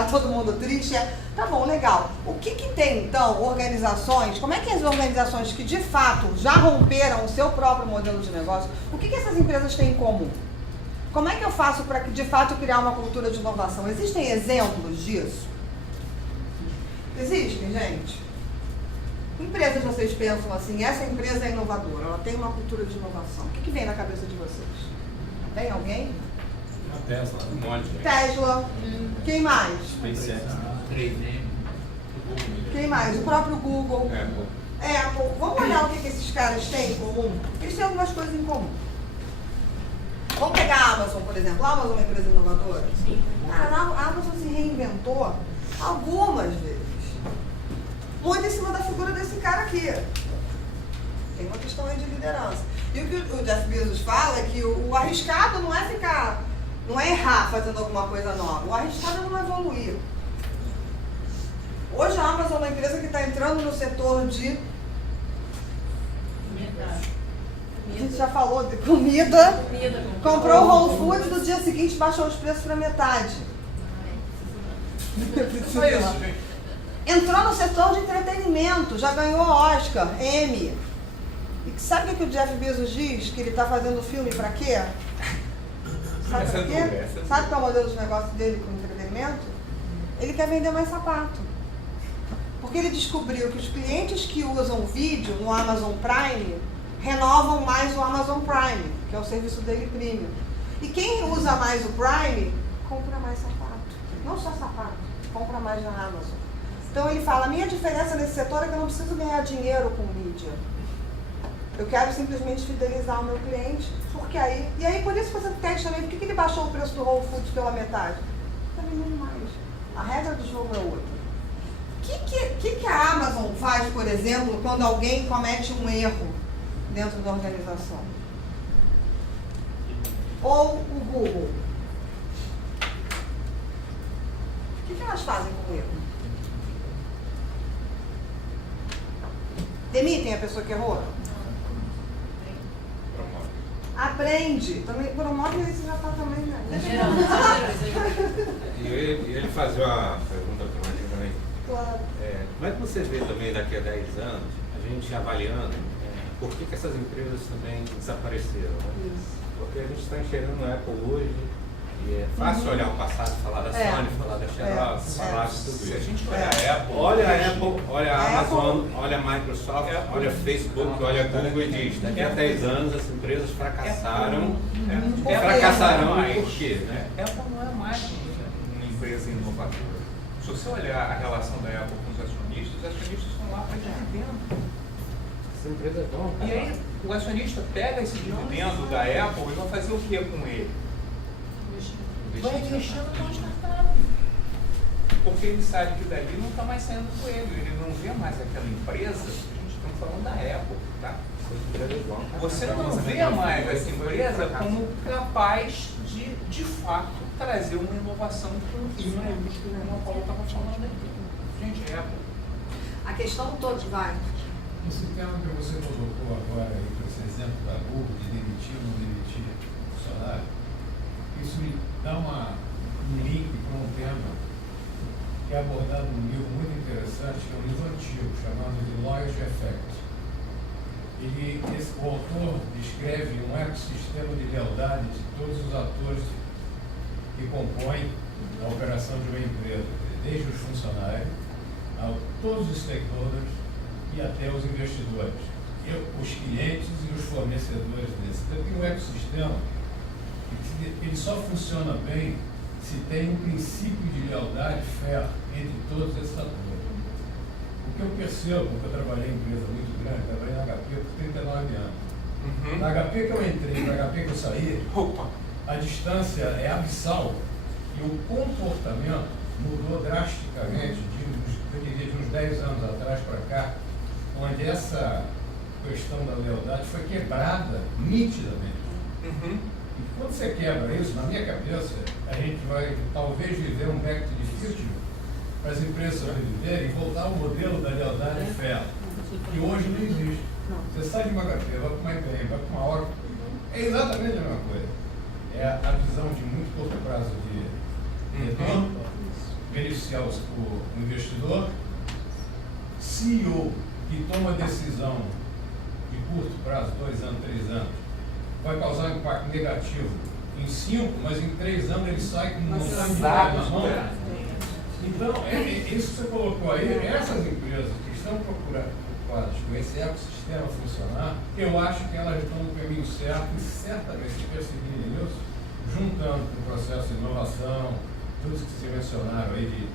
ficar todo mundo triste. Tá bom, legal. O que tem, então, organizações, como é que as organizações que, de fato, já romperam o seu próprio modelo de negócio, o que essas empresas têm em comum? Como é que eu faço para, de fato, criar uma cultura de inovação? Existem exemplos disso? Existem, gente? Empresas, vocês pensam assim, essa empresa é inovadora, ela tem uma cultura de inovação. O que vem na cabeça de vocês? Tem alguém? A Tesla, um monte. Tesla. Quem mais? Quem mais? O próprio Google. Apple. Vamos olhar o que esses caras têm em comum? Eles têm algumas coisas em comum. Vamos pegar a Amazon, por exemplo. A Amazon é uma empresa inovadora? Sim. A Amazon se reinventou algumas vezes. Muito em cima da figura desse cara aqui. Tem uma questão aí de liderança. E o que o Jeff Bezos fala é que o arriscado não é errar fazendo alguma coisa nova. O arriscado é não evoluir. Hoje a Amazon é uma empresa que está entrando no setor de... A gente já falou de comida. Comprou o Whole Foods, no dia seguinte baixou os preços para metade. Foi isso, gente. Entrou no setor de entretenimento, já ganhou Oscar, Emmy. E sabe o que o Jeff Bezos diz? Que ele está fazendo filme para quê? Sabe para quê? Sabe qual é o modelo de negócio dele com entretenimento? Ele quer vender mais sapato. Porque ele descobriu que os clientes que usam vídeo no Amazon Prime renovam mais o Amazon Prime, que é o serviço dele premium. E quem usa mais o Prime, compra mais sapato. Não só sapato, compra mais na Amazon. Então ele fala, a minha diferença nesse setor é que eu não preciso ganhar dinheiro com mídia. Eu quero simplesmente fidelizar o meu cliente, porque aí... E aí por isso que você entende também, por que ele baixou o preço do Whole Foods pela metade? Está vendendo mais. A regra do jogo é outra. O que a Amazon faz, por exemplo, quando alguém comete um erro dentro da organização? Ou o Google? O que elas fazem com o erro? Demitem a pessoa que errou? Aprende. Também, promove isso já está também. E ele fazia uma pergunta para mim também. Claro. Como é que você vê também daqui a 10 anos, a gente avaliando, por que essas empresas também desapareceram? Né? Porque a gente está enxergando a Apple hoje, e é fácil olhar o passado, falar da Sony, falar da Xerox, falar de tudo isso. Se a gente olhar a Apple, olha a Amazon, olha a Microsoft, olha a Facebook, olha a Google e diz, daqui a 10 anos as empresas fracassaram. Fracassaram por quê? Né? Apple não é mais uma empresa inovadora. Se você olhar a relação da Apple com os acionistas estão lá para dividendo. As empresas vão. E aí o acionista pega esse dividendo da Apple e vai fazer o que com ele? Vai investir numa startup. Porque ele sabe que dali não está mais saindo com ele não vê mais aquela empresa. A gente está falando da Apple, tá? Você não vê mais essa empresa como capaz de fato, trazer uma inovação para o indústria, como a Paula estava falando aqui. Gente, é Apple. A questão toda vai. Esse tema que você colocou agora, aí, por esse exemplo da Google, de demitir ou não demitir funcionário, isso me dá um link para um tema que é abordado num livro muito interessante, que é um livro antigo, chamado de Loyalty Effect. O autor descreve um ecossistema de lealdade de todos os atores que compõem a operação de uma empresa, desde os funcionários, a todos os stakeholders e até os investidores, os clientes e os fornecedores desse. Então tem um ecossistema que ele só funciona bem se tem um princípio de lealdade fair entre todos esses atores. O que eu percebo, porque eu trabalhei em empresa muito grande, trabalhei na HP por 39 anos. Na HP que eu entrei, na HP que eu saí, a distância é abissal e o comportamento mudou drasticamente eu diria de uns 10 anos atrás para cá, onde essa questão da lealdade foi quebrada nitidamente. E quando você quebra isso, na minha cabeça, a gente vai talvez viver um back to the future para as empresas sobreviverem e voltar ao modelo da lealdade fair, que hoje não existe. Você sai de uma HP, vai para uma IBM, vai para uma Oracle, é exatamente a mesma coisa. É a visão de muito curto prazo de retorno, disse ao investidor, CEO que toma decisão de curto prazo, 2 anos, 3 anos, vai causar um impacto negativo em 5, mas em 3 anos ele sai com um montão de dinheiro na mão. Então, isso que você colocou aí, essas empresas que estão preocupadas com esse ecossistema funcionar, eu acho que elas estão no caminho certo e certamente se perseguirem isso, juntando com o processo de inovação, tudo isso que vocês mencionaram aí de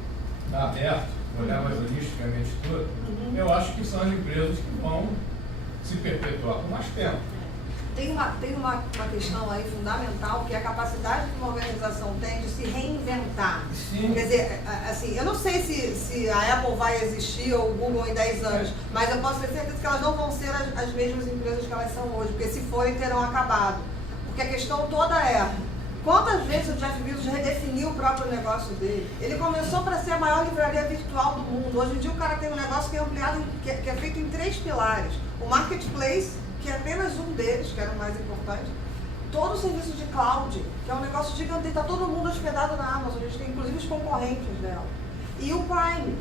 estar aberto, olhar mais holisticamente tudo, eu acho que são as empresas que vão se perpetuar por mais tempo. Tem uma questão aí fundamental, que é a capacidade que uma organização tem de se reinventar. Sim. Quer dizer, assim, eu não sei se a Apple vai existir ou o Google em 10 anos, mas eu posso ter certeza que elas não vão ser as mesmas empresas que elas são hoje, porque se forem, terão acabado. Porque a questão toda é, quantas vezes o Jeff Bezos redefiniu o próprio negócio dele? Ele começou para ser a maior livraria virtual do mundo. Hoje em dia o cara tem um negócio que é ampliado, que é feito em 3 pilares. O marketplace, que é apenas um deles, que era o mais importante. Todo o serviço de cloud, que é um negócio gigante, está todo mundo hospedado na Amazon, a gente tem inclusive os concorrentes dela. E o Prime.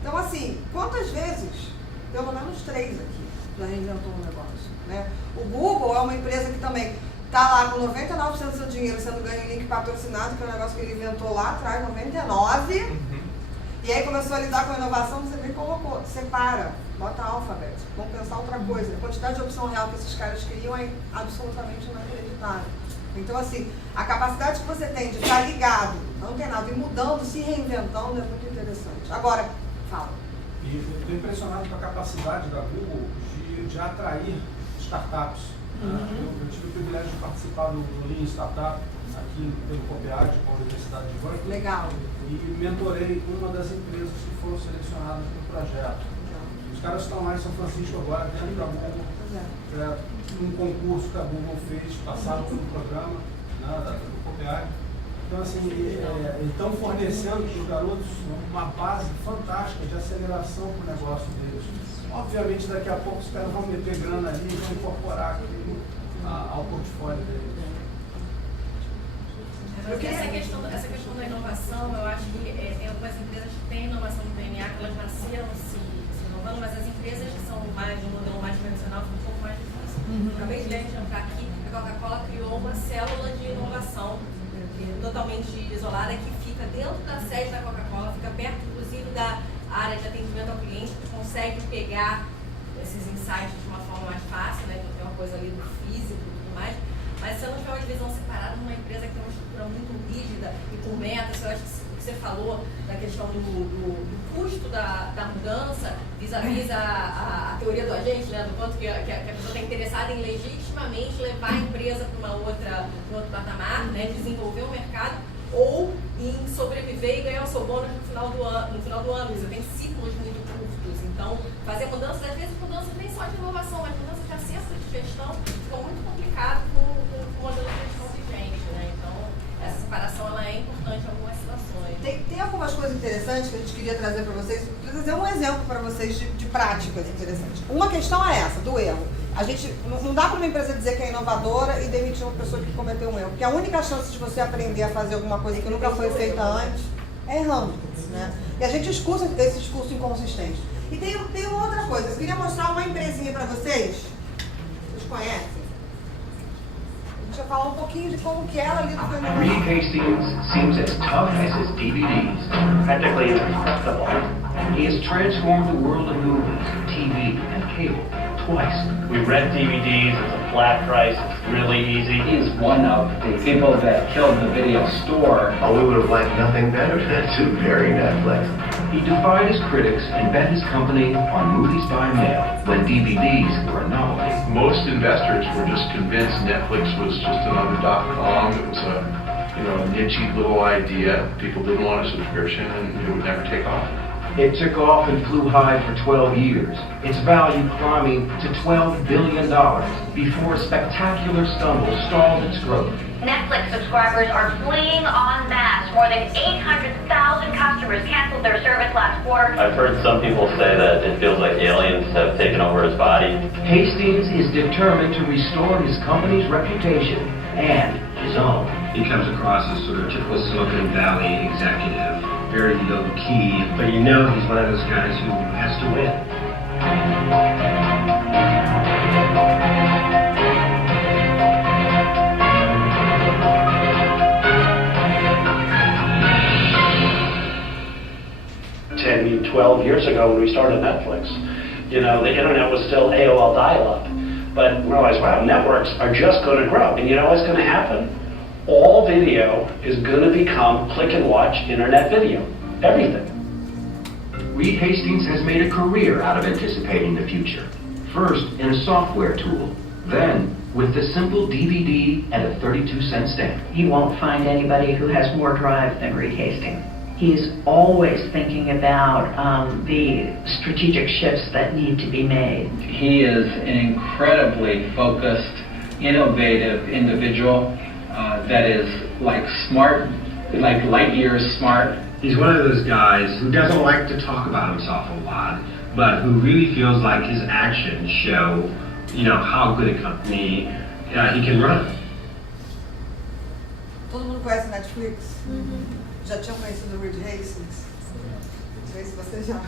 Então, assim, quantas vezes, pelo menos 3 aqui, já reinventou um negócio, né? O Google é uma empresa que também está lá com 99% do seu dinheiro sendo ganho em link patrocinado, que é um negócio que ele inventou lá atrás, 99%. E aí começou a lidar com a inovação, você bem colocou, separa, bota alfabeto, vamos pensar outra coisa. A quantidade de opção real que esses caras criam é absolutamente inacreditável. Então, assim, a capacidade que você tem de estar ligado, antenado e mudando, se reinventando, é muito interessante. Agora, fala. E eu estou impressionado com a capacidade da Google de atrair startups. Eu tive o privilégio de participar do Lean Startup aqui pelo COPPEAD, com a Universidade de Berkeley. Legal. E mentorei uma das empresas que foram selecionadas no projeto. Os caras estão lá em São Francisco agora, dentro da Google, um concurso que a Google fez, passaram pelo programa, né, do COPPEAD. Então, assim, estão fornecendo para os garotos uma base fantástica de aceleração para o negócio deles. Obviamente, daqui a pouco os caras vão meter grana ali e vão incorporar aquilo ao portfólio deles. Porque essa questão da inovação, eu acho que algumas empresas que têm inovação no DNA, que elas nasceram se inovando, mas as empresas que são mais de um modelo mais tradicional são um pouco mais difícil. Acabei de entrar aqui, a Coca-Cola criou uma célula de inovação totalmente isolada, que fica dentro da sede da Coca-Cola, fica perto, inclusive, da área de atendimento ao cliente, que consegue pegar esses insights de uma forma mais fácil, né? Tem uma coisa ali do físico e tudo mais. Mas se eu não tiver uma divisão separada numa empresa que tem uma estrutura muito rígida e por metas, eu acho que o que você falou da questão do custo da mudança, vis-à-vis a teoria do agente, né, do quanto que a pessoa está interessada em legitimamente levar a empresa para um outro patamar, né, desenvolver o mercado, ou em sobreviver e ganhar o seu bônus no final do ano. Você tem ciclos muito curtos. Então, fazer mudanças, às vezes mudanças nem só de inovação, mas mudanças de acesso de gestão, fica muito complicado com o modelo de gestão vigente, né? Então, essa separação ela é importante em algumas situações. Tem algumas coisas interessantes que a gente queria trazer para vocês. Eu queria trazer um exemplo para vocês de práticas interessantes. Uma questão é essa, do erro. A gente não dá para uma empresa dizer que é inovadora e demitir uma pessoa que cometeu um erro. Porque a única chance de você aprender a fazer alguma coisa que nunca foi feita antes é errando, né? E a gente escuta esse discurso inconsistente. E tem uma outra coisa. Eu queria mostrar uma empresinha para vocês. Vocês conhecem? A gente vai falar um pouquinho de como que ela lida com a inovação. Reed Hastings seems as tough as his DVDs, practically indestructible. He has transformed the world of movies, TV, and cable twice. We rent DVDs, it's a flat price, it's really easy. He is one of the people that killed the video store. Oh, we would have liked nothing better than to bury Netflix. He defied his critics and bet his company on movies by mail when DVDs were a novelty. Most investors were just convinced Netflix was just another .com. It was a niche little idea. People didn't want a subscription and it would never take off. It took off and flew high for 12 years, its value climbing to $12 billion before a spectacular stumble stalled its growth. Netflix subscribers are fleeing en masse. More than 800,000 customers canceled their service last quarter. I've heard some people say that it feels like aliens have taken over his body. Hastings is determined to restore his company's reputation and his own. He comes across as sort of typical Silicon Valley executive, very low-key, but you know he's one of those guys who has to win. 12 years ago when we started Netflix, you know, the internet was still AOL dial-up, but we realized, wow, networks are just going to grow. And you know what's going to happen? All video is going to become click and watch internet video. Everything. Reed Hastings has made a career out of anticipating the future. First in a software tool, then with the simple DVD at a 32-cent stamp. You won't find anybody who has more drive than Reed Hastings. He's always thinking about the strategic shifts that need to be made. He is an incredibly focused, innovative individual that is like smart, like light years smart. He's one of those guys who doesn't like to talk about himself a lot, but who really feels like his actions show, you know, how good a company he can run. Todo mundo conhece Netflix? Já tinham conhecido o Reed Hastings? Não sei se vocês já.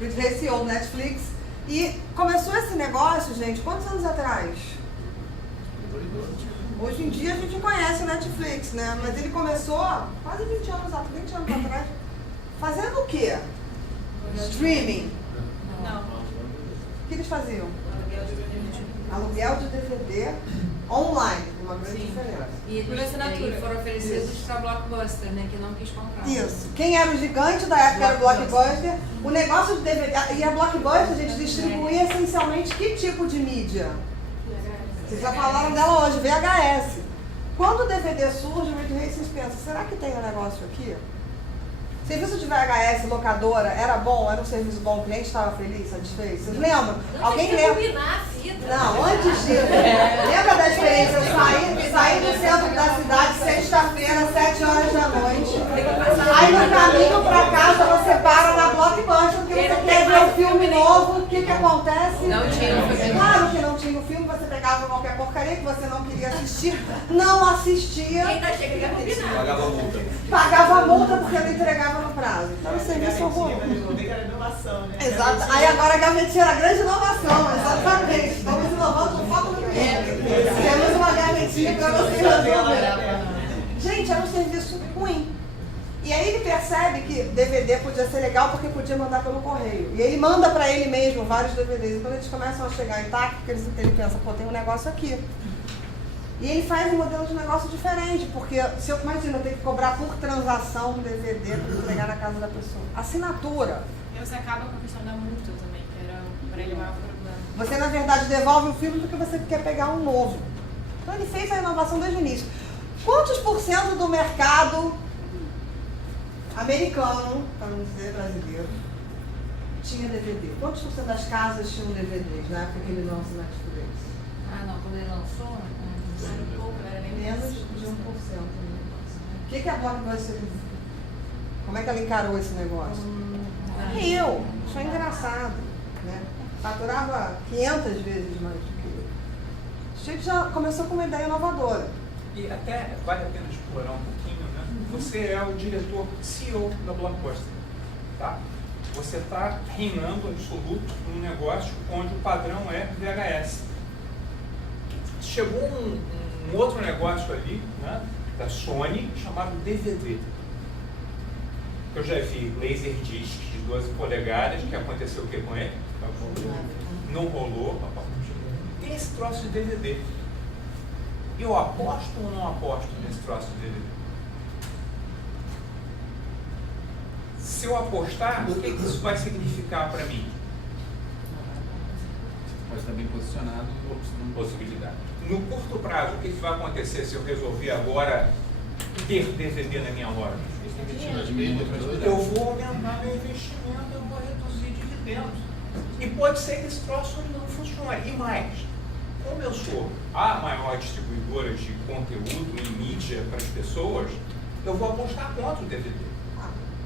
Reed Hastings ou Netflix. E começou esse negócio, gente, quantos anos atrás? Hoje em dia a gente conhece o Netflix, né? Mas ele começou quase 20 anos atrás. Fazendo o quê? Streaming. Não. O que eles faziam? Aluguel de DVD online, uma grande diferença. E por assinatura foram oferecidos para Blockbuster, né, que não quis comprar. Isso. Quem era o gigante da época era o Blockbuster. O negócio de DVD... E a Blockbuster, a gente distribuía essencialmente que tipo de mídia? Vocês já falaram dela hoje, VHS. Quando o DVD surge, o Reed Hastings pensa, será que tem um negócio aqui? Serviço de VHS, locadora, era bom? Era um serviço bom? O cliente estava feliz, satisfeito? Vocês lembram? Alguém lembra? Não, antes disso. Lembra da experiência? Eu saí do centro da cidade, sexta-feira, 7 horas da noite. Aí no caminho para casa você para na Blockbuster porque você quer ver um filme novo. O que acontece? Não tinha o filme. Claro que não tinha o filme, você pegava qualquer porcaria que você não queria assistir, não assistia. Ainda chega a combinar. Pagava multa. Pagava multa porque não entregava no prazo. Então o serviço horroroso. Era inovação, né? Exato. Aí agora a gavetinha era a grande inovação, exatamente. Estamos inovando com foco no cliente. Temos uma gavetinha para você resolver. Gente, era um serviço ruim. E aí ele percebe que DVD podia ser legal porque podia mandar pelo correio. E ele manda para ele mesmo vários DVDs. E quando eles começam a chegar intactos, ele pensa, pô, tem um negócio aqui. E ele faz um modelo de negócio diferente, porque se eu imagino, eu tenho que cobrar por transação um DVD para entregar na casa da pessoa. Assinatura. E você acaba com a questão da multa também, que era para ele o maior problema. Você, na verdade, devolve o filme porque você quer pegar um novo. Então ele fez a inovação desde o início. Quantos por cento do mercado americano, para não dizer brasileiro, tinha DVD? Quantos por cento das casas tinham DVDs na época que ele lançou Netflix? Ah, não, quando ele lançou, era um pouco, era bem Menos de 1%. Né? O que a Blockbuster, como é que ela encarou esse negócio? Riu, achou engraçado, né? Faturava 500 vezes mais do que ele. A gente já começou com uma ideia inovadora. E até vale a pena explorar um pouquinho, né? Você é o diretor CEO da Blockbuster, tá? Você está reinando absoluto num negócio onde o padrão é VHS. Chegou um outro negócio ali, né, da Sony, chamado DVD. Eu já vi Laserdisc de 12 polegadas, que aconteceu o que com ele? Não rolou. Tem esse troço de DVD. Eu aposto ou não aposto nesse troço de DVD? Se eu apostar, o que isso vai significar para mim? Pode estar bem posicionado em possibilidade. No curto prazo, o que vai acontecer se eu resolver agora ter DVD na minha loja? Eu vou aumentar meu investimento, eu vou reduzir dividendos. E pode ser que esse troço não funcione. E mais, como eu sou a maior distribuidora de conteúdo em mídia para as pessoas, eu vou apostar contra o DVD.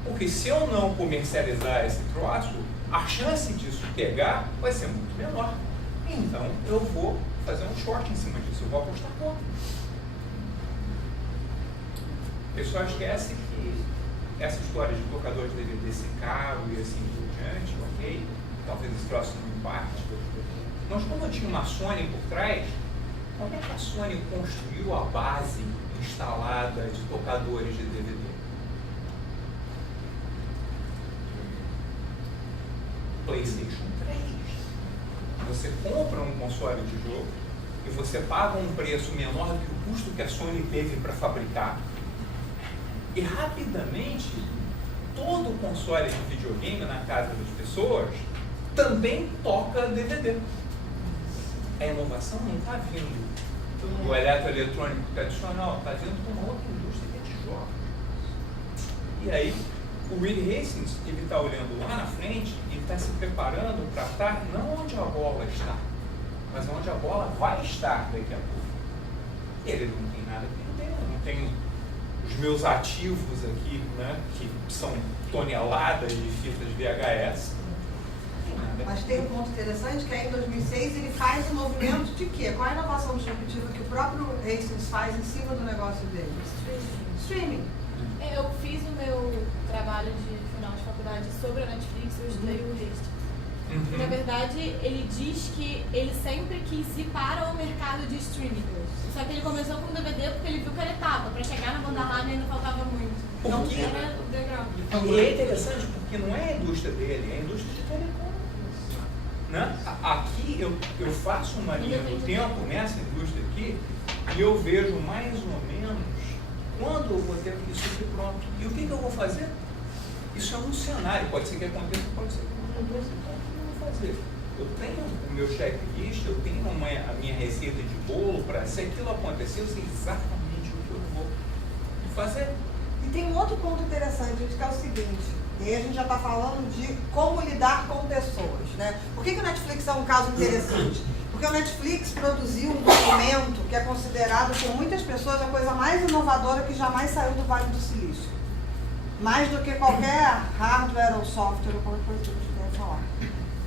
Porque se eu não comercializar esse troço, a chance disso pegar vai ser muito menor. Então eu vou fazer um short em cima disso, eu vou apostar contra. O pessoal esquece que essa história de tocadores de DVD caro e assim por diante, ok? Talvez esse troço não impacte. Mas como tinha uma Sony por trás, como é que a Sony construiu a base instalada de tocadores de DVD? PlayStation 3. Você compra um console de jogo e você paga um preço menor do que o custo que a Sony teve para fabricar. E rapidamente, todo console de videogame na casa das pessoas também toca DVD. A inovação não está vindo do eletroeletrônico tradicional, está vindo de uma outra indústria que é de jogos. E aí, o Reed Hastings, ele está olhando lá na frente e está se preparando para estar não onde a bola está, mas onde a bola vai estar daqui a pouco. Ele não tem nada a perder, não tem os meus ativos aqui, né, que são toneladas de fitas VHS. Mas tem um ponto interessante que aí em 2006 ele faz um movimento de quê? Qual é a inovação disruptiva que o próprio Hastings faz em cima do negócio dele? Streaming. Eu fiz o meu trabalho de final de faculdade sobre a Netflix, eu estudei o Hastings. Na verdade, ele diz que ele sempre quis ir para o mercado de streaming. Só que ele começou com o DVD porque ele viu que era etapa. Para chegar na banda larga ainda faltava muito. Então era o degrau. E é interessante porque não é a indústria dele, é a indústria de telecom. Né? Aqui eu faço uma linha do tempo nessa indústria aqui e eu vejo mais ou menos quando eu vou ter isso aqui pronto. E o que eu vou fazer? Isso é um cenário, pode ser que aconteça, pode ser que não aconteça. Então, o que eu vou fazer? Eu tenho o meu checklist, eu tenho a minha receita de bolo para, se aquilo acontecer, eu sei exatamente o que eu vou fazer. E tem um outro ponto interessante, que é o seguinte, e aí a gente já está falando de como lidar com pessoas, né? Por que o Netflix é um caso interessante? Porque o Netflix produziu um documento que é considerado por muitas pessoas a coisa mais inovadora que jamais saiu do Vale do Silício. Mais do que qualquer hardware ou software ou qualquer coisa que eu estiver falar.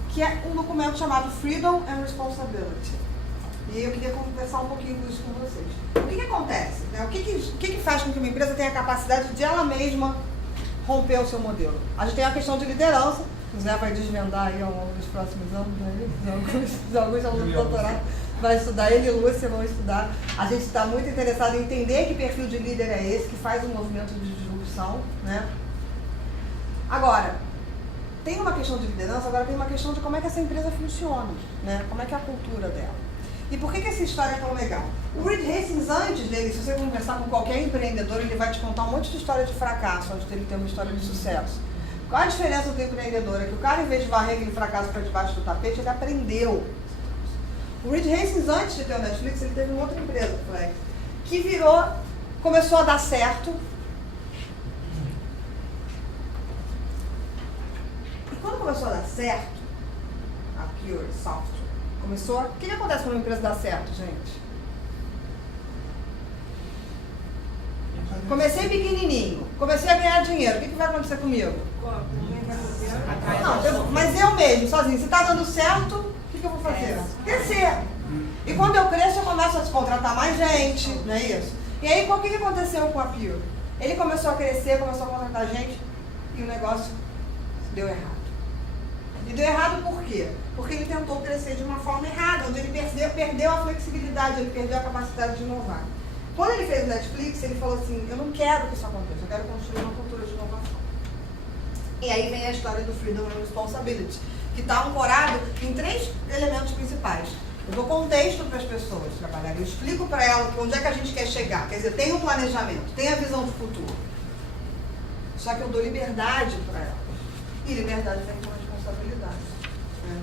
Que é um documento chamado Freedom and Responsibility. E eu queria conversar um pouquinho disso com vocês. O que acontece? Né? O que faz com que uma empresa tenha a capacidade de ela mesma romper o seu modelo? A gente tem a questão de liderança, o Zé vai desvendar aí ao longo dos próximos anos, né? Alguns alunos do doutorado vai estudar, ele e Lúcia vão estudar. A gente está muito interessado em entender que perfil de líder é esse, que faz um movimento de disrupção, né? Agora, tem uma questão de liderança, agora tem uma questão de como é que essa empresa funciona, né? Como é que é a cultura dela. E por que essa história é tão legal? O Reed Hastings, antes dele, se você conversar com qualquer empreendedor, ele vai te contar um monte de história de fracasso, antes dele ter uma história de sucesso. Qual a diferença do empreendedor? É que o cara, em vez de varrer aquele fracasso para debaixo do tapete, ele aprendeu. O Reed Hastings, antes de ter o Netflix, ele teve uma outra empresa, que virou, começou a dar certo. E quando começou a dar certo, a Pure Software, começou a... O que acontece quando uma empresa dá certo, gente? Comecei pequenininho, comecei a ganhar dinheiro, o que vai acontecer comigo? Não, mas eu mesmo, sozinho, se está dando certo, o que eu vou fazer? Crescer. E quando eu cresço, eu começo a contratar mais gente, não é isso? E aí, o que aconteceu com a Pure? Ele começou a crescer, começou a contratar gente e o negócio deu errado. E deu errado por quê? Porque ele tentou crescer de uma forma errada, onde ele perdeu a flexibilidade, ele perdeu a capacidade de inovar. Quando ele fez o Netflix, ele falou assim, eu não quero que isso aconteça, eu quero construir uma cultura de inovação. E aí vem a história do Freedom and Responsibility, que está ancorado em 3 elementos principais. Eu dou contexto para as pessoas trabalharem, eu explico para elas onde é que a gente quer chegar. Quer dizer, tem um planejamento, tem a visão de futuro. Só que eu dou liberdade para elas. E liberdade vem com responsabilidade. Né?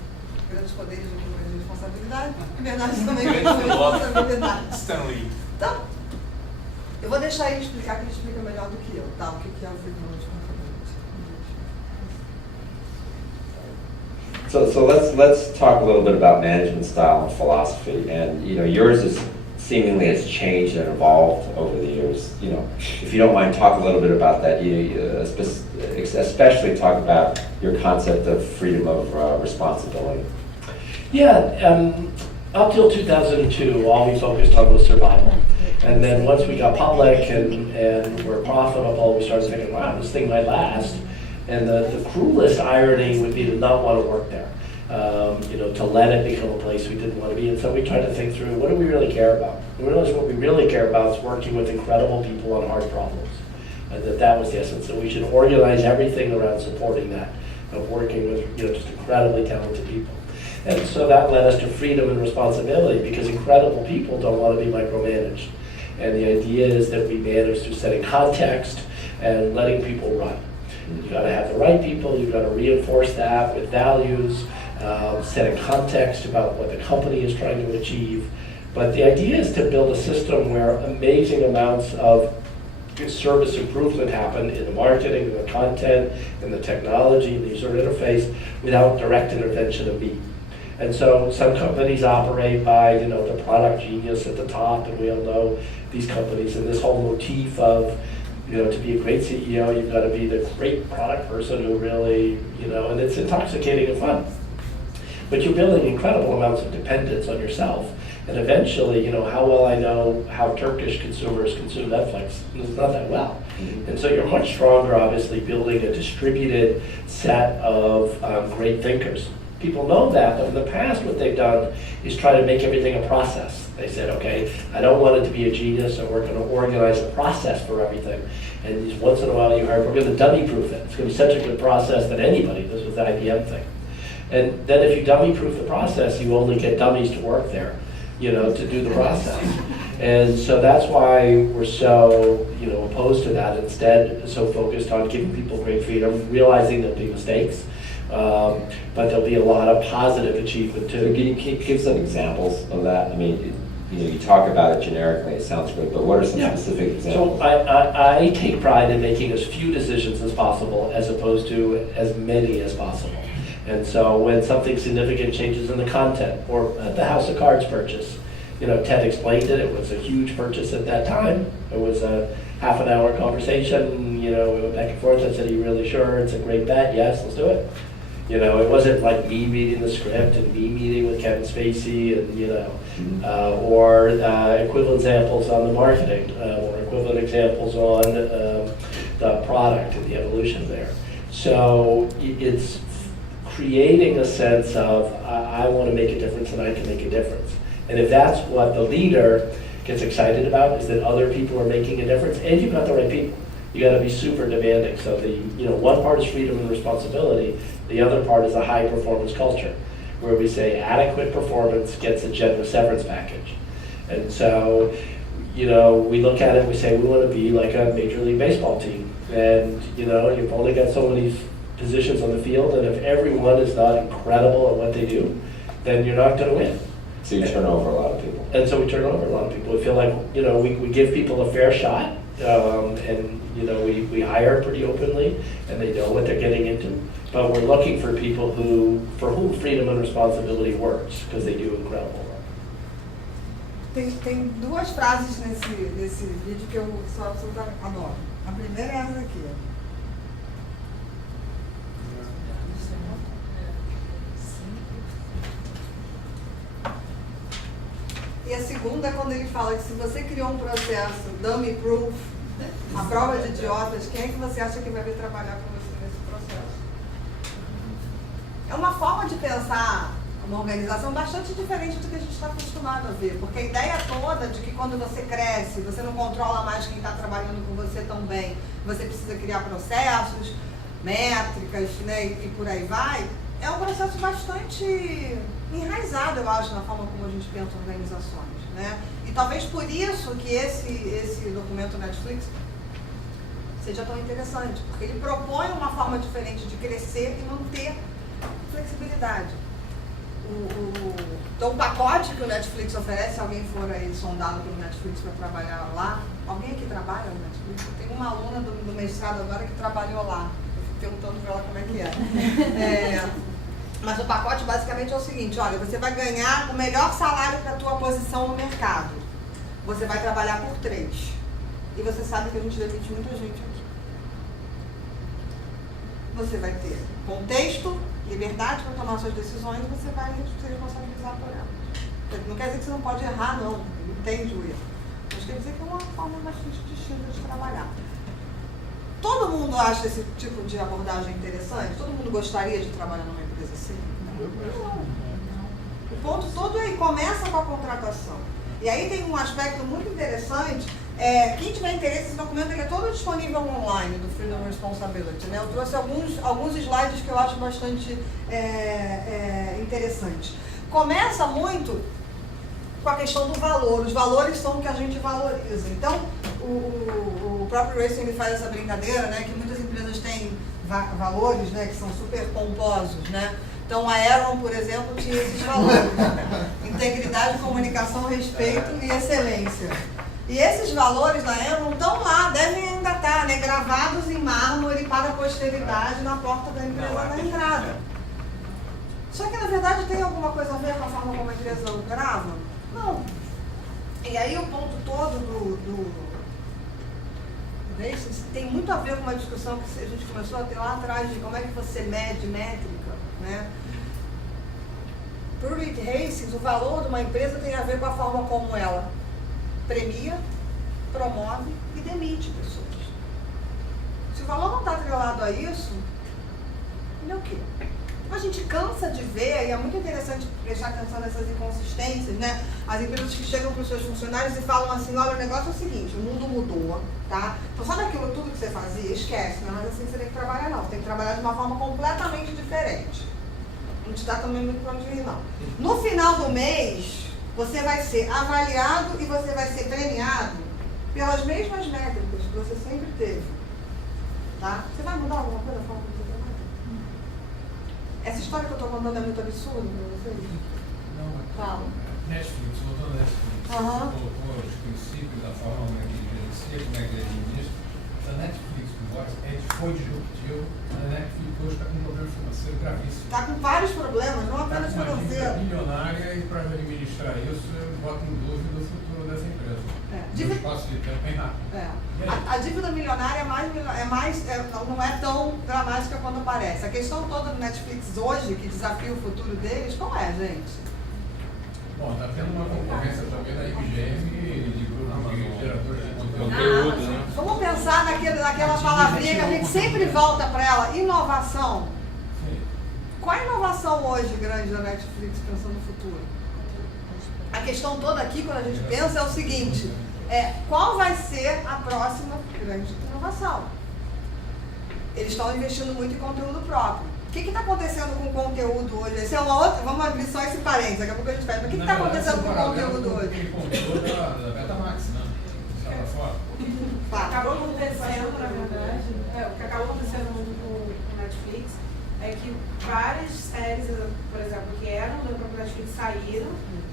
Grandes poderes vêm com grande responsabilidade, liberdade também vem com responsabilidade. Stanley. Então, eu vou deixar ele explicar, que ele explica melhor do que eu, tá? O que é o Freedom and Responsibility. So let's talk a little bit about management style and philosophy. And yours is seemingly has changed and evolved over the years. If you don't mind, talk a little bit about that. Especially talk about your concept of freedom of responsibility. Yeah, up till 2002, all we focused on was survival. And then once we got public and were profitable, we started thinking, wow, this thing might last. And the cruelest irony would be to not want to work there, to let it become a place we didn't want to be. And so we tried to think through, what do we really care about? And we realized what we really care about is working with incredible people on hard problems. And that was the essence. So we should organize everything around supporting that, of working with just incredibly talented people. And so that led us to freedom and responsibility, because incredible people don't want to be micromanaged. And the idea is that we manage through setting context and letting people run. You've got to have the right people, you've got to reinforce that with values, set a context about what the company is trying to achieve. But the idea is to build a system where amazing amounts of service improvement happen in the marketing, in the content, in the technology, in the user interface, without direct intervention of me. And so some companies operate by, the product genius at the top, and we all know these companies, and this whole motif of, to be a great CEO, you've got to be the great product person who really, and it's intoxicating and fun. But you're building incredible amounts of dependence on yourself. And eventually, how well I know how Turkish consumers consume Netflix, it's not that well. And so you're much stronger, obviously, building a distributed set of great thinkers. People know that, but in the past what they've done is try to make everything a process. They said, okay, I don't want it to be a genius, so we're going to organize a process for everything. And once in a while you heard, we're going to dummy-proof it. It's going to be such a good process that anybody, this was the IBM thing. And then if you dummy-proof the process, you only get dummies to work there, to do the process. And so that's why we're so, opposed to that. Instead, so focused on giving people great freedom, realizing there'll be mistakes, but there'll be a lot of positive achievement too. So can you give some examples of that? I mean, you talk about it generically, it sounds great, but what are some specific examples? So I take pride in making as few decisions as possible as opposed to as many as possible. And so when something significant changes in the content, or the House of Cards purchase, Ted explained it, it was a huge purchase at that time. It was a half an hour conversation, we went back and forth. I said, are you really sure it's a great bet? Yes, let's do it. It wasn't like me reading the script and me meeting with Kevin Spacey and, or equivalent examples on the marketing, or equivalent examples on the product and the evolution there. So it's creating a sense of, I want to make a difference and I can make a difference. And if that's what the leader gets excited about, is that other people are making a difference, and you've got the right people. You got to be super demanding. So one part is freedom and responsibility. The other part is a high performance culture, where we say adequate performance gets a generous severance package. And so, we look at it and we say we want to be like a Major League Baseball team. And, you've only got so many positions on the field, and if everyone is not incredible at what they do, then you're not going to win. So you turn over a lot of people. And so we turn over a lot of people. We feel like, we give people a fair shot, and, we hire pretty openly, and they know what they're getting into. But we're looking for people for whom freedom and responsibility works, because they do incredible work. Tem duas frases nesse vídeo que eu sou absolutamente adoro. A primeira é essa aqui. E a segunda é quando ele fala que se você criou um processo dummy proof, a prova de idiotas, quem é que você acha que vai vir trabalhar com você nesse processo? É uma forma de pensar uma organização bastante diferente do que a gente está acostumado a ver, porque a ideia toda de que quando você cresce, você não controla mais quem está trabalhando com você tão bem, você precisa criar processos, métricas, e por aí vai, é um processo bastante enraizado, eu acho, na forma como a gente pensa organizações, E talvez por isso que esse documento Netflix seja tão interessante, porque ele propõe uma forma diferente de crescer e manter flexibilidade. Então o pacote que o Netflix oferece, se alguém for aí sondado pelo Netflix para trabalhar lá, alguém aqui trabalha no Netflix? Eu tenho uma aluna do mestrado agora que trabalhou lá, eu fico perguntando para ela como é que é. Mas o pacote basicamente é o seguinte, olha, você vai ganhar o melhor salário para a tua posição no mercado. Você vai trabalhar por 3. E você sabe que a gente demite muita gente aqui. Você vai ter contexto, liberdade para tomar suas decisões e você vai se responsabilizar por elas. Não quer dizer que você não pode errar, não. Entende o erro. Mas quer dizer que é uma forma bastante distinta de trabalhar. Todo mundo acha esse tipo de abordagem interessante? Todo mundo gostaria de trabalhar numa empresa assim? Não. O ponto todo aí começa com a contratação. E aí tem um aspecto muito interessante. Quem tiver interesse, esse documento ele é todo disponível online do Freedom Responsibility. Né? Eu trouxe alguns slides que eu acho bastante interessantes. Começa muito com a questão do valor. Os valores são o que a gente valoriza. Então, o próprio Racing ele faz essa brincadeira, né, que muitas empresas têm valores, né, que são super pomposos, né? Então, a Aeron, por exemplo, tinha esses valores. Integridade, comunicação, respeito e excelência. E esses valores da Aeron estão lá, devem ainda estar, né, gravados em mármore para a posteridade na porta da empresa na entrada. Só que, na verdade, tem alguma coisa a ver com a forma como a empresa grava? Não. E aí o ponto todo do tem muito a ver com uma discussão que a gente começou a ter lá atrás de como é que você mede métrica, né? Para o Reed Hastings, o valor de uma empresa tem a ver com a forma como ela premia, promove e demite pessoas. Se o valor não está atrelado a isso, ele é o quê? A gente cansa de ver, e é muito interessante prestar atenção nessas inconsistências, né? As empresas que chegam para os seus funcionários e falam assim, olha, o negócio é o seguinte, o mundo mudou, tá? Então sabe aquilo tudo que você fazia? Esquece, né? Mas assim você tem que trabalhar não, você tem que trabalhar de uma forma completamente diferente. Não te dá também muito para onde ir, não. No final do mês, você vai ser avaliado e você vai ser premiado pelas mesmas métricas que você sempre teve, tá? Você vai mudar alguma coisa da forma que você trabalha? Essa história que eu estou contando é muito absurda para vocês? Não, fala. Netflix, voltando ao Netflix. Colocou os princípios da forma como é que ele gerencia, como é que ele administra. A Netflix, embora foi disruptivo, a Netflix hoje está com um problema financeiro gravíssimo. Está com vários problemas, não apenas financeiro. Está com uma dívida milionária e para administrar isso, bota em dúvida o futuro dessa empresa. No espaço de tempo bem rápido. A dívida milionária não é tão dramática quanto parece. A questão toda do Netflix hoje, que desafia o futuro deles, qual é, gente? Bom, está tendo uma concorrência também da IBM e de grupos de geradores de conteúdo, né? Vamos pensar naquela palavrinha que a gente sempre volta para ela, inovação. Sim. Qual a inovação hoje grande da Netflix pensando no futuro? A questão toda aqui, quando a gente pensa, é o seguinte, qual vai ser a próxima grande inovação? Eles estão investindo muito em conteúdo próprio. O que está acontecendo com o conteúdo hoje? Esse é uma outra, vamos abrir só esse parênteses, daqui a pouco a gente faz. Mas o que está acontecendo com o conteúdo hoje? O conteúdo da Betamax, né? O que acabou acontecendo, na verdade, o que acabou acontecendo com o Netflix é que várias séries, por exemplo, que eram da própria Netflix saíram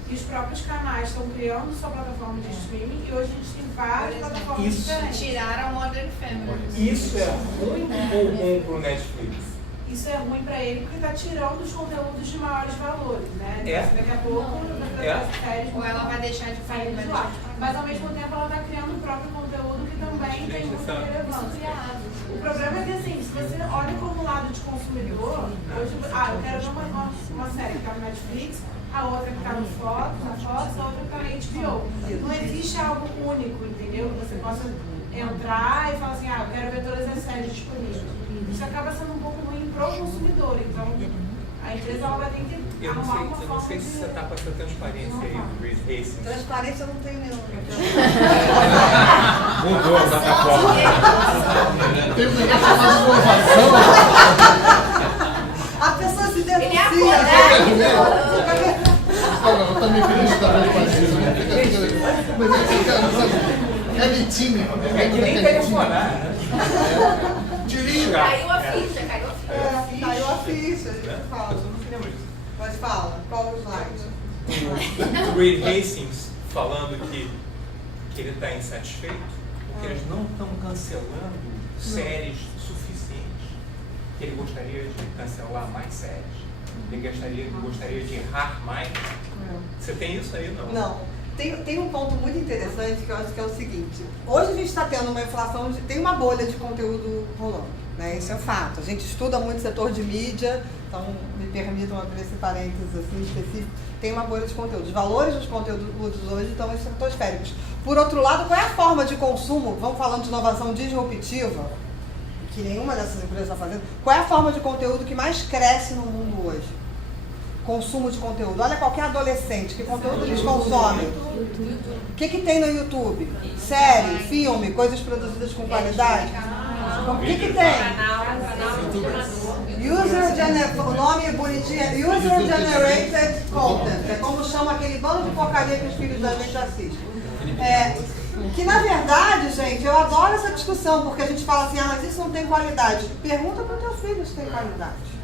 e os próprios canais estão criando sua plataforma de streaming e hoje a gente tem várias plataformas diferentes. Tiraram a Modern Family. Isso é ruim ou bom pro Netflix? Isso é ruim para ele porque está tirando os conteúdos de maiores valores, né? Daqui a pouco, séries, ou ela vai deixar de sair de lá. Mas ao mesmo tempo ela está criando o próprio conteúdo que também tem muita relevância. O problema é que assim, se você olha como lado de consumidor, hoje, eu quero ver uma série que está no Netflix, a outra que está no Fox, a outra que está na HBO. Não existe algo único, entendeu? Você possa entrar e falar assim, eu quero ver todas as séries disponíveis. Isso acaba sendo um pouco ruim para o consumidor, então a empresa ela vai ter que arrumar uma forma. Eu não sei se você está com essa transparência aí do Reed Hastings. Transparência eu não tenho nenhuma. Mudou a plataforma. Tem um negócio chamado inovação. A pessoa se denuncia. Ele é Eu também queria estar bem parecido. Mas é que, cara, sabe? É litinho. É que nem telefonar, né? Caiu a ficha, Caiu a ficha, a gente fala. Mas fala, qual o slide? O Reed Hastings falando que ele está insatisfeito porque eles não estão cancelando séries suficientes. Que ele gostaria de cancelar mais séries. Ele gostaria de errar mais. Você tem isso aí, não? Não. Tem um ponto muito interessante que eu acho que é o seguinte. Hoje a gente está tendo uma inflação, tem uma bolha de conteúdo rolando. né? Isso é um fato. A gente estuda muito o setor de mídia, então me permitam abrir esse parênteses assim, específico. Tem uma bolha de conteúdo. Os valores dos conteúdos hoje estão estratosféricos. Por outro lado, qual é a forma de consumo? Vamos falando de inovação disruptiva, que nenhuma dessas empresas está fazendo. Qual é a forma de conteúdo que mais cresce no mundo hoje? Consumo de conteúdo. Olha qualquer adolescente, que conteúdo eles consomem? O que tem no YouTube? Série, filme, coisas produzidas com qualidade? O que tem? O nome bonitinho é User Generated Content. É como chama aquele bando de porcaria que os filhos da gente assistem. Que na verdade, gente, eu adoro essa discussão, porque a gente fala assim, mas isso não tem qualidade. Pergunta para o teu filho se tem qualidade.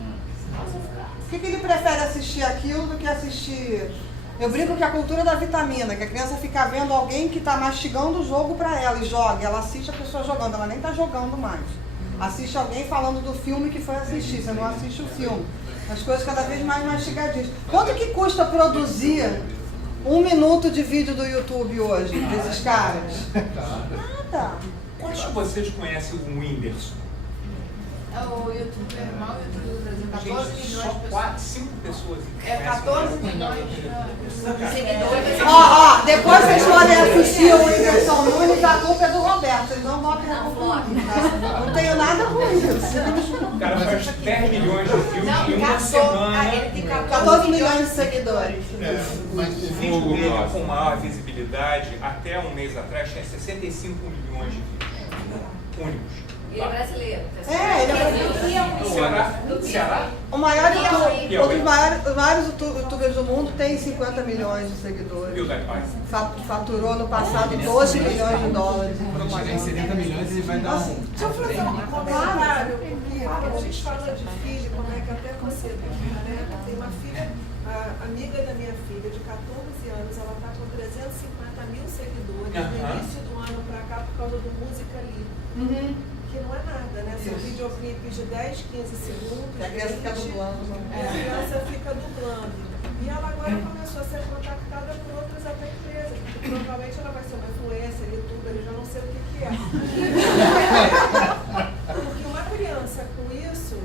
Por que ele prefere assistir aquilo do que assistir... Eu brinco que a cultura da vitamina, que a criança fica vendo alguém que está mastigando o jogo para ela e joga, ela assiste a pessoa jogando, ela nem está jogando mais. Assiste alguém falando do filme que foi assistir, você não assiste o filme. As coisas cada vez mais mastigadinhas. Quanto que custa produzir 1 minuto de vídeo do YouTube hoje, desses caras? Nada. Quantos de vocês conhecem o Whindersson? É o youtuber, mal youtuber do Brasil, 14 Gente, milhões só de pessoas. 4, 5 pessoas. É 14 milhões de seguidores. Depois vocês podem assistir o Whindersson Nunes, a culpa é do Roberto, vocês não votem na culpa de mim, tá? Não tenho nada com isso. O cara faz 10 milhões de views em uma semana. Ele tem 14 milhões de seguidores. O vídeo dele com maior visibilidade, até um mês atrás, tinha 65 milhões de views únicos. Ele é brasileiro. Ele é Ceará? O maior os maiores youtubers do mundo tem 50 milhões de seguidores. E o Dai Pai? Faturou no passado 12 milhões de dólares. Quando chegar em 70 milhões, ele vai dar... Deixa eu fazer um comentário, porque a gente fala de filho, como é que até você né? Tem uma filha, a amiga da minha filha, de 14 anos, ela está com 350 mil seguidores no início do ano para cá por causa do Música Ali. Que não é nada, né? São videoclipes de 10, 15 segundos. A criança fica dublando. A criança fica dublando. E ela agora começou a ser contactada por outras até empresas, porque provavelmente ela vai ser uma influencer, youtuber, eu já não sei o que é. Porque uma criança com isso,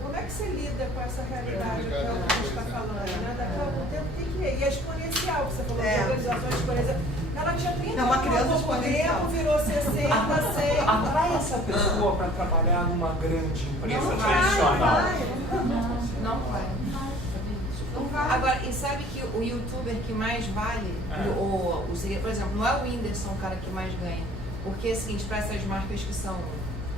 como é que você lida com essa realidade que a gente está falando? Né? Daqui a algum tempo tem que ir. E é exponencial, você falou de organizações exponenciais. Ela tinha 30 anos, há pouco tempo, virou 60, 100. Atrai essa pessoa para trabalhar numa grande empresa tradicional. Não vai. Agora, e sabe que o youtuber que mais vale, por exemplo, não é o Whindersson o cara que mais ganha. Porque, assim, para essas marcas que são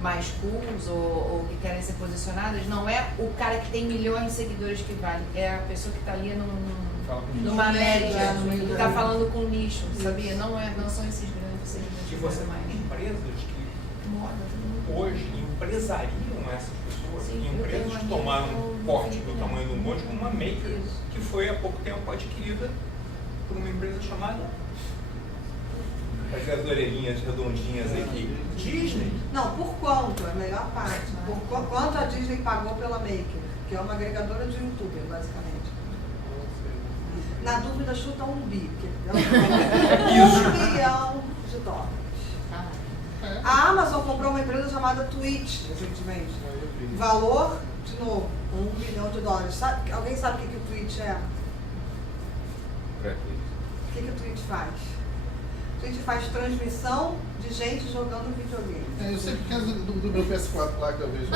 mais cools ou que querem ser posicionadas, não é o cara que tem milhões de seguidores que vale. É a pessoa que está ali numa média, que está falando com nicho, sabia? Não são esses grandes seguidores. E você tem empresas que hoje empresariam essas pessoas, empresas que tomaram um porte do tamanho do monte, como uma Maker, que foi há pouco tempo adquirida por uma empresa chamada... Fazer as orelhinhas redondinhas aqui. Disney? Não, por quanto? É a melhor parte. Por quanto a Disney pagou pela Maker, que é uma agregadora de youtuber, basicamente. Na dúvida, chuta $1 bi. $1 bilhão de dólares. A Amazon comprou uma empresa chamada Twitch recentemente. Valor, de novo, $1 bilhão de dólares. Alguém sabe o que o Twitch é? O que o Twitch faz? A gente faz transmissão de gente jogando videogame. Eu sei por causa do meu PS4 lá que eu vejo.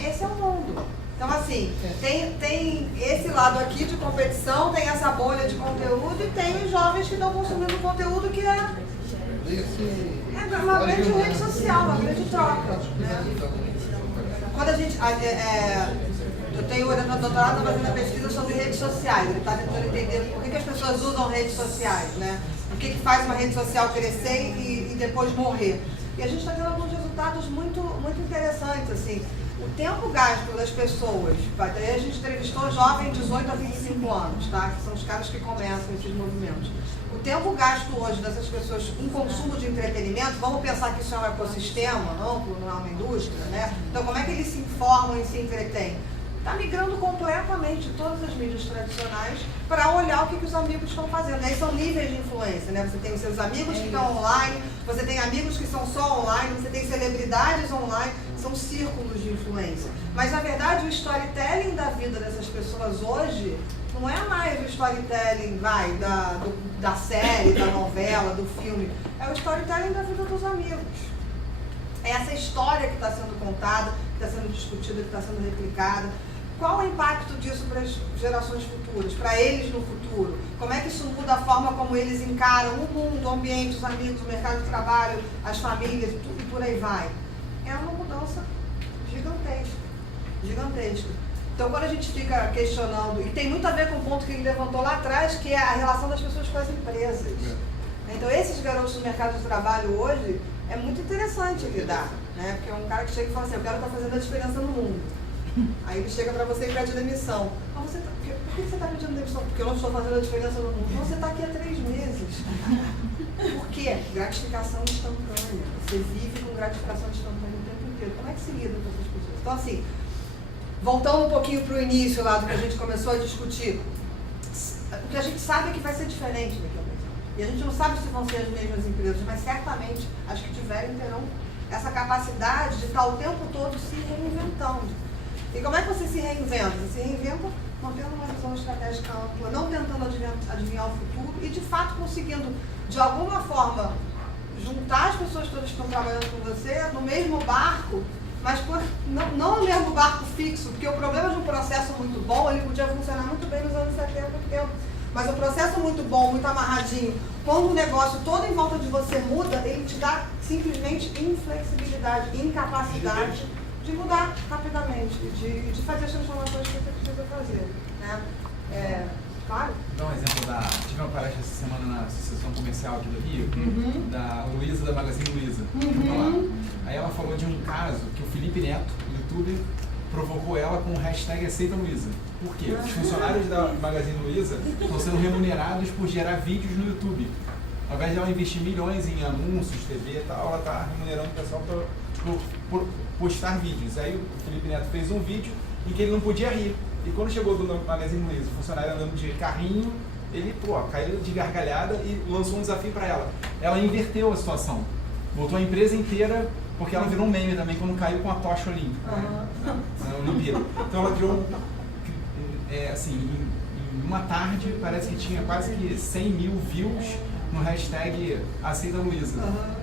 Esse é o mundo. Então, assim, tem esse lado aqui de competição, tem essa bolha de conteúdo e tem os jovens que estão consumindo conteúdo que é uma grande rede social, uma grande troca. Né? Quando a gente... eu tenho o doutorado, estou fazendo a pesquisa sobre redes sociais. Ele está tentando entender por que as pessoas usam redes sociais, né? O que faz uma rede social crescer e depois morrer. E a gente está tendo alguns resultados muito, muito interessantes, assim. O tempo gasto das pessoas, a gente entrevistou jovens de 18 a 25 anos, tá? Que são os caras que começam esses movimentos. O tempo gasto hoje dessas pessoas em consumo de entretenimento, vamos pensar que isso é um ecossistema amplo, não é uma indústria, né? Então, como é que eles se informam e se entretêm? está migrando completamente todas as mídias tradicionais para olhar o que os amigos estão fazendo. Aí são níveis de influência, né? Você tem os seus amigos que estão online, você tem amigos que são só online, você tem celebridades online, são círculos de influência. Mas, na verdade, o storytelling da vida dessas pessoas hoje não é mais o storytelling, da série, da novela, do filme. É o storytelling da vida dos amigos. É essa história que está sendo contada, que está sendo discutida, que está sendo replicada. Qual o impacto disso para as gerações futuras, para eles no futuro? Como é que isso muda a forma como eles encaram o mundo, o ambiente, os amigos, o mercado de trabalho, as famílias, tudo e por aí vai? É uma mudança gigantesca, gigantesca. Então, quando a gente fica questionando, e tem muito a ver com o ponto que ele levantou lá atrás, que é a relação das pessoas com as empresas. Então, esses garotos do mercado de trabalho hoje, é muito interessante lidar, né? Porque é um cara que chega e fala assim, eu quero estar fazendo a diferença no mundo. Aí ele chega para você e pede demissão. Mas você por que você está pedindo demissão? Porque eu não estou fazendo a diferença no mundo. Então, você está aqui há 3 meses. Por quê? Gratificação instantânea. Você vive com gratificação instantânea o tempo inteiro. Como é que se lida com essas pessoas? Então, assim, voltando um pouquinho para o início lá do que a gente começou a discutir, o que a gente sabe é que vai ser diferente daqui a 2 anos. E a gente não sabe se vão ser as mesmas empresas, mas certamente as que tiverem terão essa capacidade de estar o tempo todo se reinventando. E como é que você se reinventa? Você se reinventa mantendo uma visão estratégica ampla, não tentando adivinhar o futuro e, de fato, conseguindo, de alguma forma, juntar as pessoas todas que estão trabalhando com você no mesmo barco, mas não no mesmo barco fixo, porque o problema de um processo muito bom, ele podia funcionar muito bem nos anos 70 e 80. Mas um processo muito bom, muito amarradinho, quando o negócio todo em volta de você muda, ele te dá simplesmente inflexibilidade, incapacidade de mudar rapidamente, de fazer as transformações que você precisa fazer. Né? Claro? Vou dar um exemplo tive uma palestra essa semana na Associação Comercial aqui do Rio, da Luísa, da Magazine Luiza. Aí ela falou de um caso que o Felipe Neto, youtuber, provocou ela com o hashtag Aceita Luiza. Por quê? Os funcionários da Magazine Luiza estão sendo remunerados por gerar vídeos no YouTube. Ao invés de ela investir milhões em anúncios, TV e tal, ela está remunerando o pessoal por postar vídeos. Aí o Felipe Neto fez um vídeo em que ele não podia rir. E quando chegou do Magazine Luiza, o funcionário andando de carrinho, ele caiu de gargalhada e lançou um desafio para ela. Ela inverteu a situação. Botou a empresa inteira, porque ela virou um meme também quando caiu com a tocha olímpica, na Olimpíada. Então ela criou, assim, em uma tarde, parece que tinha quase que 100 mil views no hashtag Aceita Luiza.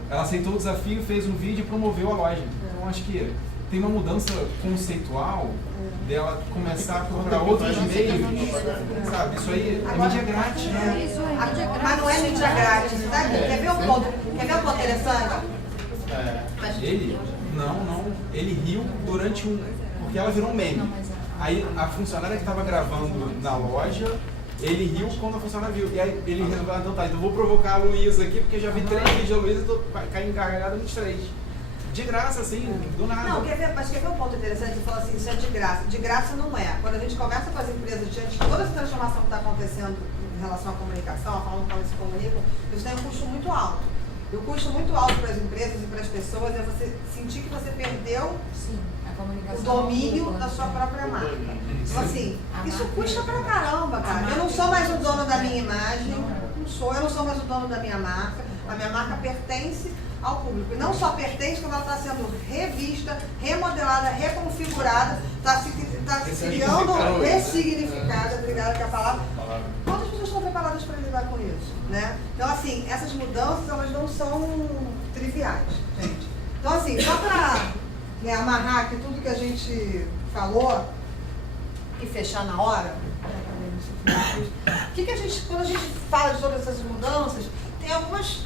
Ela aceitou o desafio, fez um vídeo e promoveu a loja. Então acho que tem uma mudança conceitual dela começar a procurar outros meios, sabe? Isso aí é mídia grátis, né? Mas não é mídia grátis, sabe? Quer ver um ponto interessante? Ele? Não. Ele riu durante porque ela virou um meme. Aí a funcionária que estava gravando na loja, ele riu quando a funcionária viu. E aí ele resolveu, então vou provocar a Luísa aqui, porque eu já vi 3 vídeos da Luísa e tô caindo encarregada nos 3. De graça, assim, do nada. Não, mas quer ver um ponto interessante? Você fala assim, isso é de graça. De graça não é. Quando a gente conversa com as empresas, diante de toda essa transformação que está acontecendo em relação à comunicação, a forma como elas se comunicam, eles têm um custo muito alto. E o custo muito alto para as empresas e para as pessoas é você sentir que você perdeu o domínio da sua própria marca. Então, assim, isso custa pra caramba, cara. Eu não sou mais o dono da minha imagem, eu não sou mais o dono da minha marca. A minha marca pertence ao público. E não só pertence quando ela está sendo revista, remodelada, reconfigurada, está se criando, ressignificada, obrigada que é a palavra. Quantas pessoas estão preparadas para lidar com isso? Né? Então, assim, essas mudanças, elas não são triviais, gente. Então, assim, só para amarrar aqui tudo que a gente falou e fechar na hora, que a gente, quando a gente fala de todas essas mudanças, tem algumas...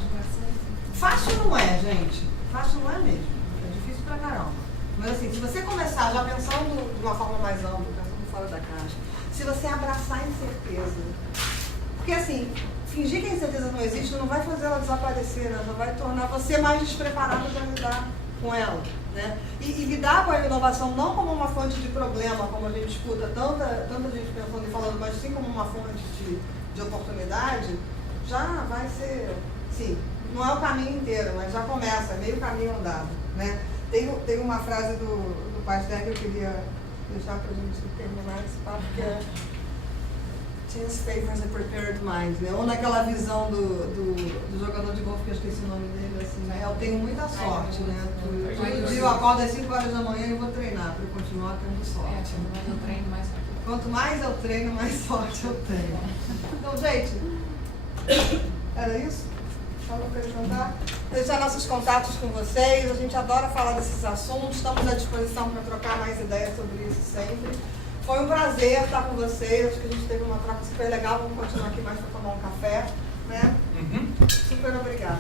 Fácil não é, gente. Fácil não é mesmo. É difícil pra caramba. Mas assim, se você começar já pensando de uma forma mais ampla, pensando fora da caixa, se você abraçar a incerteza, porque assim, fingir que a incerteza não existe não vai fazer ela desaparecer, né? Não vai tornar você mais despreparado para lidar com ela. Né? E lidar com a inovação não como uma fonte de problema, como a gente escuta tanta gente pensando e falando, mas sim como uma fonte de oportunidade, já vai ser, sim, não é o caminho inteiro, mas já começa, é meio caminho andado. Né? Tem uma frase do Pasteur que eu queria deixar pra gente terminar esse papo, que é Chance Favors a Prepared Mind, né? Ou naquela visão do jogador de golfe, que eu esqueci o nome dele, assim, né? Eu tenho muita sorte, né? Todo dia eu acordo às 5 horas da manhã e vou treinar, para eu continuar tendo sorte. Quanto mais eu treino, mais sorte. Quanto mais eu treino, mais sorte eu tenho. Então, gente, era isso? Só para perguntar. Deixar nossos contatos com vocês. A gente adora falar desses assuntos. Estamos à disposição para trocar mais ideias sobre isso sempre. Foi um prazer estar com vocês. Acho que a gente teve uma troca super legal. Vamos continuar aqui mais para tomar um café, né? Super obrigada.